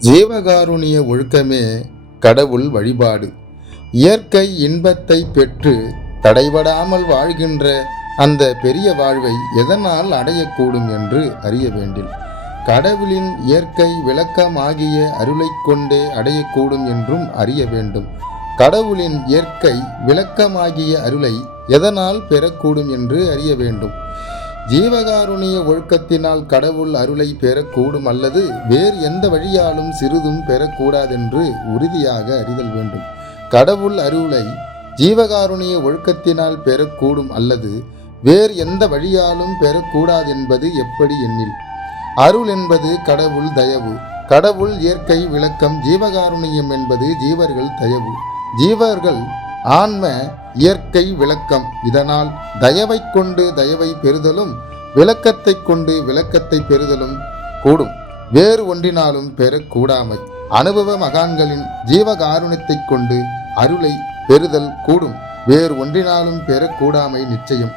ஜீவகாருணிய ஒழுக்கமே கடவுள் வழிபாடு. இயற்கை இன்பத்தை பெற்று தடைபடாமல் வாழ்கின்ற அந்த பெரிய வாழ்வை எதனால் அடையக்கூடும் என்று அறிய வேண்டில். கடவுளின் இயற்கை விளக்கமாகிய அருளை கொண்டே அடையக்கூடும் என்றும் அறிய வேண்டும். கடவுளின் இயற்கை விளக்கமாகிய அருளை எதனால் பெறக்கூடும் என்று அறிய வேண்டும். ஜீவகாருணிய ஒழுக்கத்தினால் கடவுள் அருளை பெறக்கூடும் அல்லது வேறு எந்த வழியாலும் சிறிதும் பெறக்கூடாதென்று உறுதியாக அறிதல் வேண்டும். கடவுள் அருளை ஜீவகாருணிய ஒழுக்கத்தினால் பெறக்கூடும் அல்லது வேறு எந்த வழியாலும் பெறக்கூடாதென்பது எப்படி எண்ணில்? அருள் என்பது கடவுள் தயவு. கடவுள் இயற்கை விளக்கம் ஜீவகாருணியம் என்பது ஜீவர்கள் தயவு. ஜீவர்கள் ஆன்ம இயற்கை விளக்கம். இதனால் தயவைக் கொண்டு தயவை பெறுதலும் விளக்கத்தைக் கொண்டு விளக்கத்தை பெறுதலும் கூடும். வேறு ஒன்றினாலும் பெறக்கூடாமை அனுபவ மகான்களின் ஜீவகாருண்யத்தைக் கொண்டு அருளை பெறுதல் கூடும். வேறு ஒன்றினாலும் பெறக்கூடாமை நிச்சயம்.